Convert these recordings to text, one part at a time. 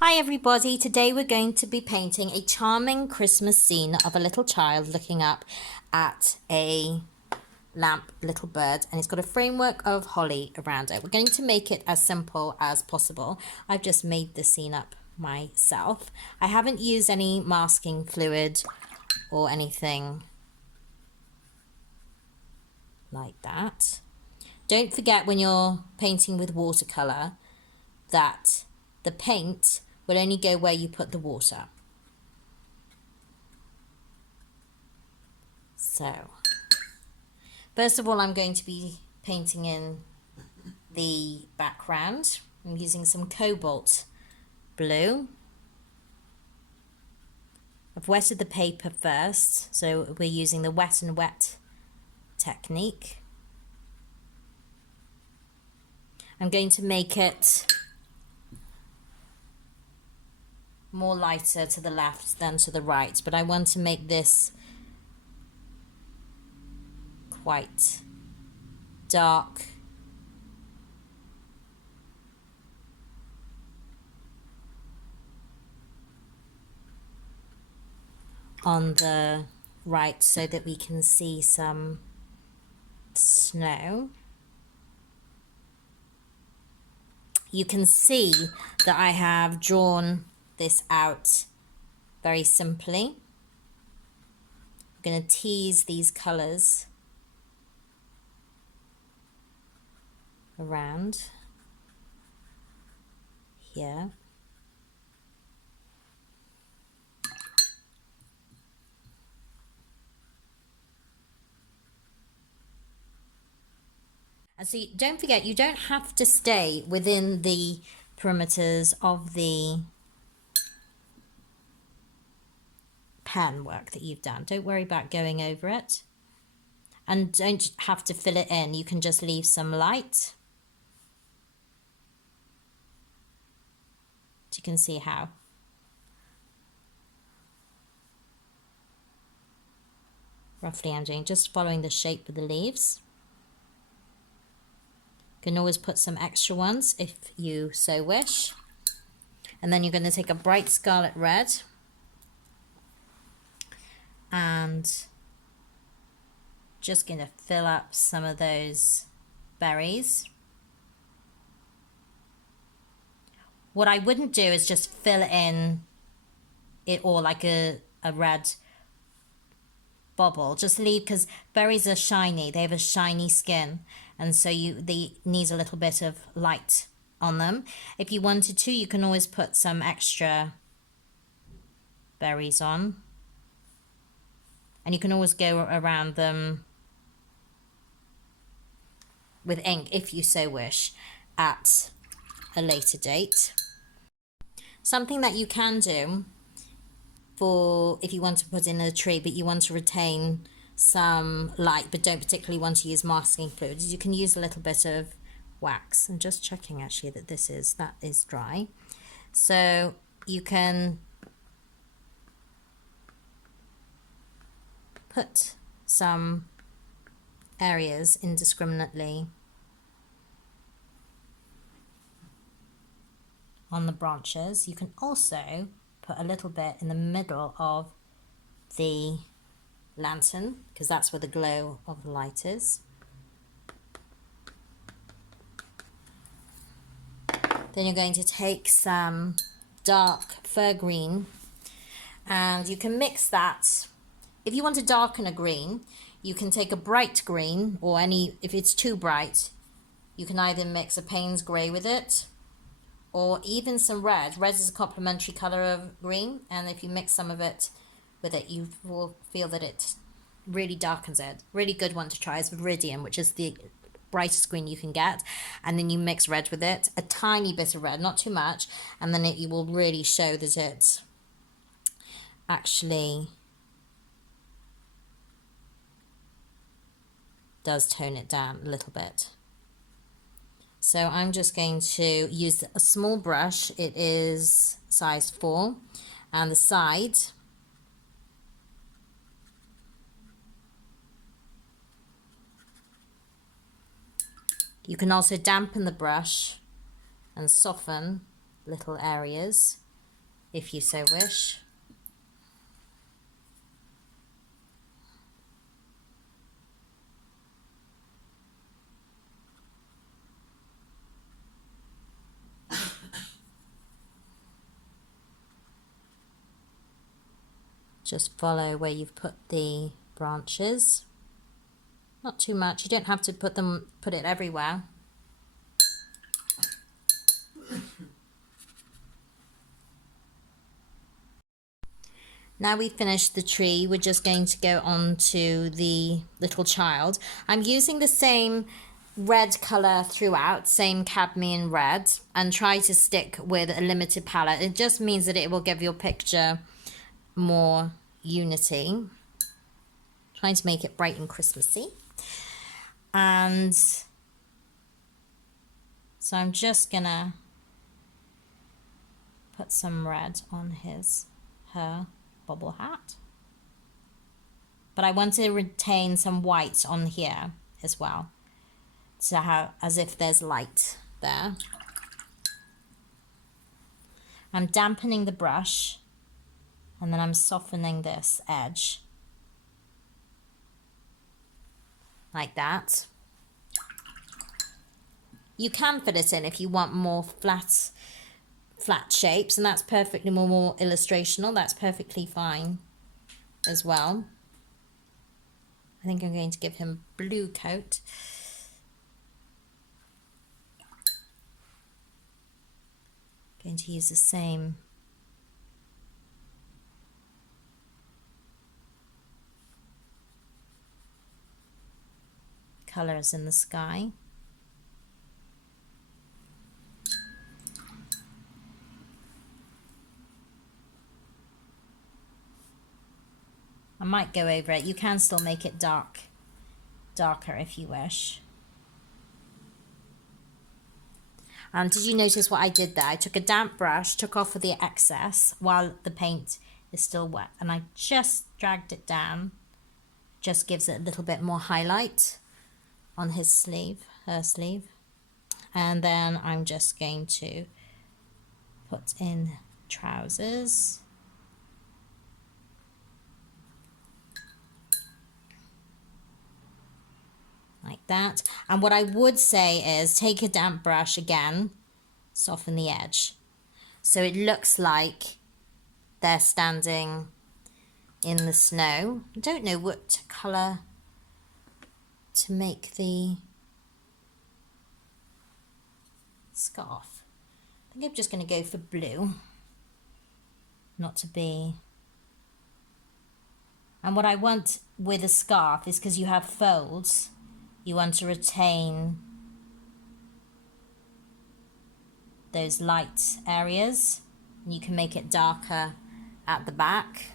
Hi everybody, today we're going to be painting a charming Christmas scene of a little child looking up at a lamp, little bird, and it's got a framework of holly around it. We're going to make it as simple as possible. I've just made the scene up myself. I haven't used any masking fluid or anything like that. Don't forget when you're painting with watercolour that the paint will only go where you put the water. So, first of all, I'm going to be painting in the background. I'm using some Cobalt Blue. I've wetted the paper first, so we're using the wet and wet technique. I'm going to make it more lighter to the left than to the right, but I want to make this quite dark on the right so that we can see some snow. You can see that I have drawn this out very simply. I'm going to tease these colours around here. And so don't forget, you don't have to stay within the perimeters of the pen work that you've done. Don't worry about going over it. And don't have to fill it in. You can just leave some light. So you can see how. Roughly I'm doing, just following the shape of the leaves. You can always put some extra ones if you so wish. And then you're going to take a bright scarlet red and just going to fill up some of those berries. What I wouldn't do is just fill in it all like a red bubble. Just leave, because berries are shiny, they have a shiny skin, and so they need a little bit of light on them. If you wanted to, you can always put some extra berries on, and you can always go around them with ink if you so wish at a later date. Something that you can do for if you want to put in a tree but you want to retain some light but don't particularly want to use masking fluid, is you can use a little bit of wax. I'm just checking actually that that is dry. So you can put some areas indiscriminately on the branches. You can also put a little bit in the middle of the lantern, because that's where the glow of the light is. Then you're going to take some dark fir green, and you can mix that. If you want to darken a green, you can take a bright green, or if it's too bright, you can either mix a Payne's grey with it, or even some red. Red is a complementary colour of green, and if you mix some of it with it, you will feel that it really darkens it. Really good one to try is Viridian, which is the brightest green you can get, and then you mix red with it, a tiny bit of red, not too much, and then you will really show that it actually does tone it down a little bit. So I'm just going to use a small brush. It is size 4, and the side you can also dampen the brush and soften little areas if you so wish. Just follow where you've put the branches. Not too much. You don't have to put it everywhere. Now we've finished the tree, we're just going to go on to the little child. I'm using the same red colour throughout, same Cadmium Red, and try to stick with a limited palette. It just means that it will give your picture more unity. Trying to make it bright and Christmassy. And so I'm just gonna put some red on her bobble hat, but I want to retain some white on here as well, so as if there's light there. I'm dampening the brush and then I'm softening this edge like that. You can fit it in if you want more flat shapes, and that's perfectly more illustrational. That's perfectly fine as well. I think I'm going to give him a blue coat. Going to use the same colours in the sky. I might go over it. You can still make it darker if you wish. And did you notice what I did there? I took a damp brush, took off the excess while the paint is still wet, and I just dragged it down. Just gives it a little bit more highlight on his sleeve, her sleeve. And then I'm just going to put in trousers. Like that. And what I would say is take a damp brush again, soften the edge, so it looks like they're standing in the snow. I don't know what colour to make the scarf. I think I'm just going to go for blue, not to be. And what I want with a scarf is, because you have folds, you want to retain those light areas, and you can make it darker at the back.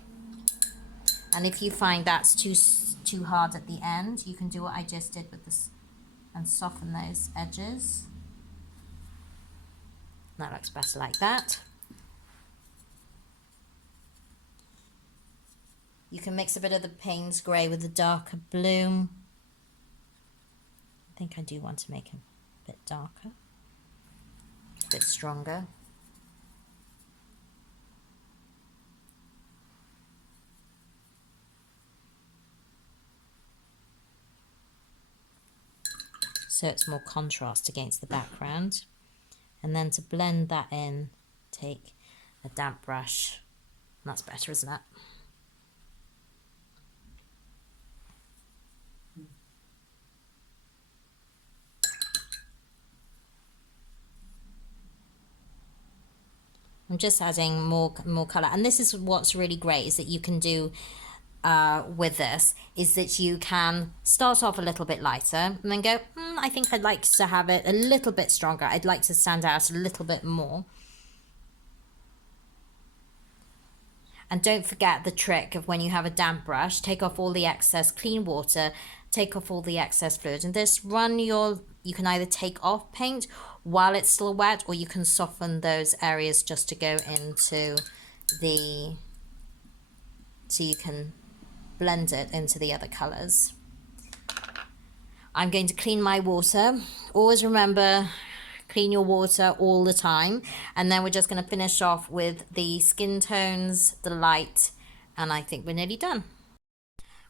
And if you find that's too hard at the end, you can do what I just did with this and soften those edges. That looks better like that. You can mix a bit of the Payne's grey with the darker blue. I think I do want to make him a bit darker, a bit stronger. So it's more contrast against the background. And then to blend that in, take a damp brush. That's better, isn't it? I'm just adding more colour, and this is what's really great, is that you can do with this, is that you can start off a little bit lighter and then go, I think I'd like to have it a little bit stronger. I'd like to stand out a little bit more. And don't forget the trick of when you have a damp brush, take off all the excess clean water, take off all the excess fluid, and just run you can either take off paint while it's still wet, or you can soften those areas just to go into the, so you can blend it into the other colours. I'm going to clean my water. Always remember, Clean your water all the time. And then we're just going to finish off with the skin tones, the light, and I think we're nearly done.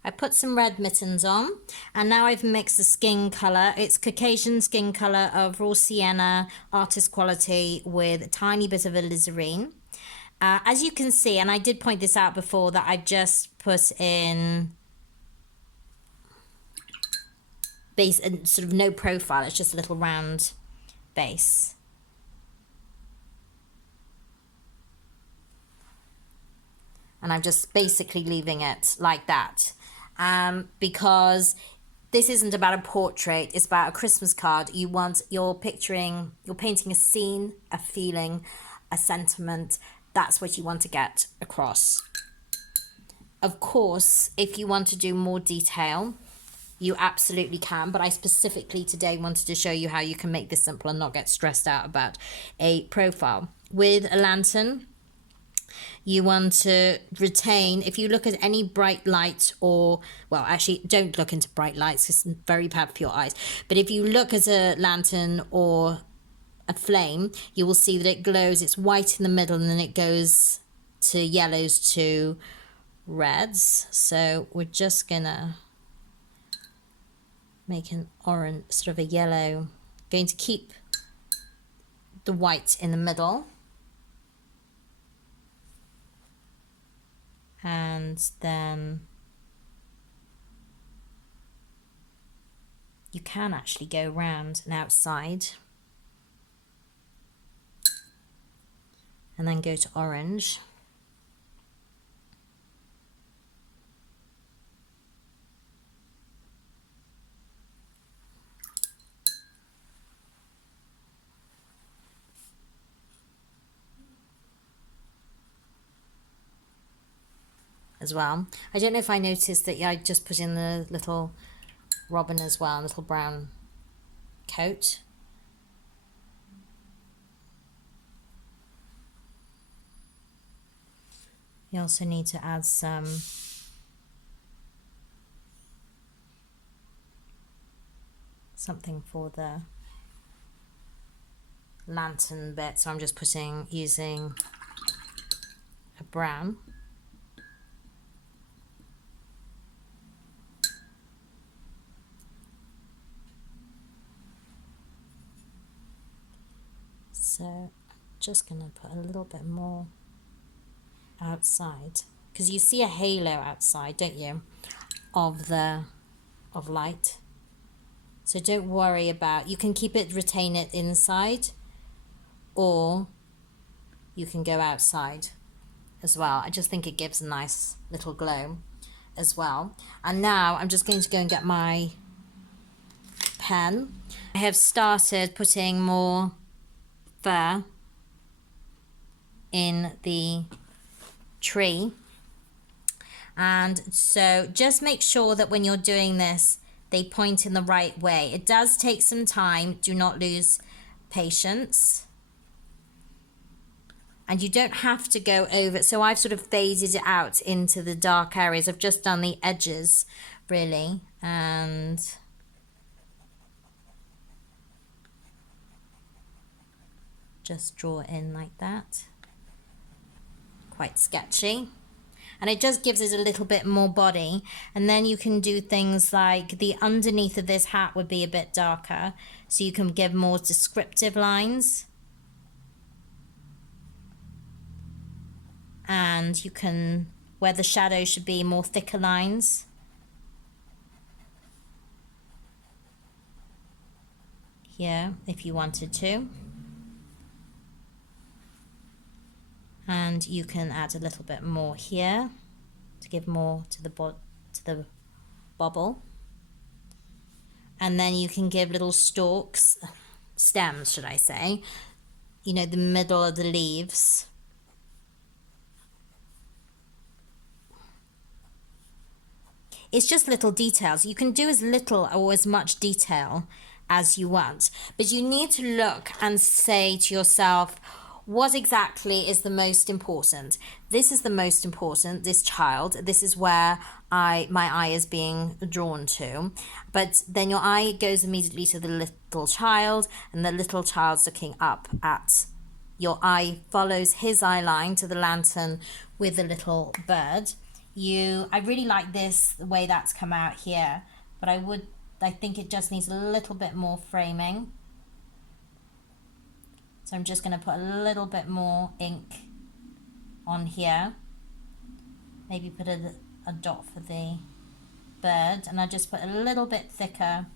I put some red mittens on, and now I've mixed the skin colour. It's Caucasian skin colour of raw sienna, artist quality, with a tiny bit of alizarin. As you can see, and I did point this out before, that I've just put in base and sort of no profile. It's just a little round base. And I'm just basically leaving it like that. Because this isn't about a portrait, it's about a Christmas card. You're painting a scene, a feeling, a sentiment. That's what you want to get across. Of course, if you want to do more detail, you absolutely can, but I specifically today wanted to show you how you can make this simple and not get stressed out about a profile. With a lantern, you want to retain, if you look at any bright light, or, well, actually don't look into bright lights, it's very bad for your eyes, but if you look at a lantern or a flame, you will see that it glows. It's white in the middle, and then it goes to yellows to reds. So we're just gonna make an orange, sort of a yellow, going to keep the white in the middle. And then you can actually go round and outside and then go to orange. As well. I don't know if I noticed that I just put in the little robin as well, little brown coat. You also need to add some something for the lantern bit, so I'm just using a brown. So just gonna put a little bit more outside, because you see a halo outside, don't you, of light. So don't worry about, you can retain it inside, or you can go outside as well. I just think it gives a nice little glow as well. And now I'm just going to go and get my pen. I have started putting more fur in the tree, and so just make sure that when you're doing this they point in the right way. It does take some time, do not lose patience, and you don't have to go over it. So I've sort of faded it out into the dark areas. I've just done the edges really, and just draw in like that. Quite sketchy, and it just gives it a little bit more body. And then you can do things like the underneath of this hat would be a bit darker, so you can give more descriptive lines, and you can, where the shadow should be, more thicker lines. Here if you wanted to. And you can add a little bit more here to give more to the bobble. And then you can give little stalks, stems should I say, you know, the middle of the leaves. It's just little details. You can do as little or as much detail as you want, but you need to look and say to yourself, what exactly is the most important? This is the most important, this child. This is where my eye is being drawn to. But then your eye goes immediately to the little child, and the little child's looking up at your eye, follows his eye line to the lantern with the little bird. I really like this, the way that's come out here, but I think it just needs a little bit more framing. So I'm just going to put a little bit more ink on here. Maybe put a dot for the bird, and I'll just put a little bit thicker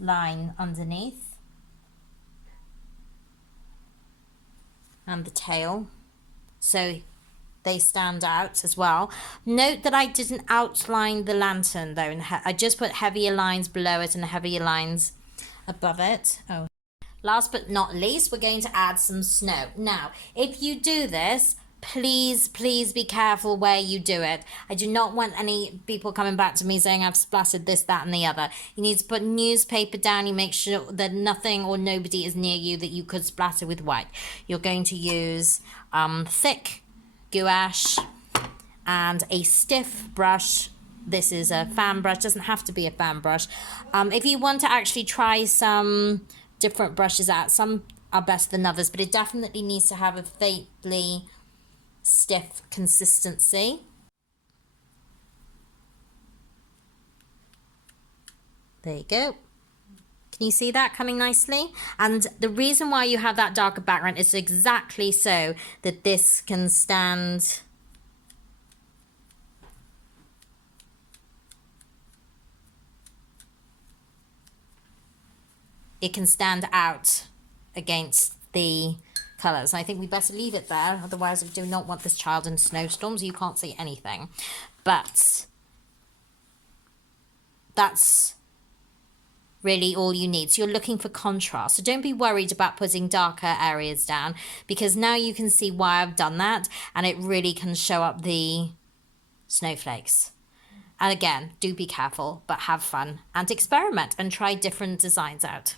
line underneath. And the tail. So they stand out as well. Note that I didn't outline the lantern though. I just put heavier lines below it and heavier lines above it. Oh. Last but not least, we're going to add some snow. Now, if you do this, please be careful where you do it. I do not want any people coming back to me saying I've splattered this, that and the other. You need to put newspaper down. You make sure that nothing or nobody is near you that you could splatter with white. You're going to use thick gouache and a stiff brush. This is a fan brush, doesn't have to be a fan brush. If you want to actually try some different brushes out, some are better than others, but it definitely needs to have a faintly stiff consistency. There you go. Can you see that coming nicely? And the reason why you have that darker background is exactly so that this can stand out against the colours. I think we better leave it there, otherwise we do not want this child in snowstorms. You can't see anything. But that's really all you need. So you're looking for contrast. So don't be worried about putting darker areas down, because now you can see why I've done that, and it really can show up the snowflakes. And again, do be careful, but have fun and experiment and try different designs out.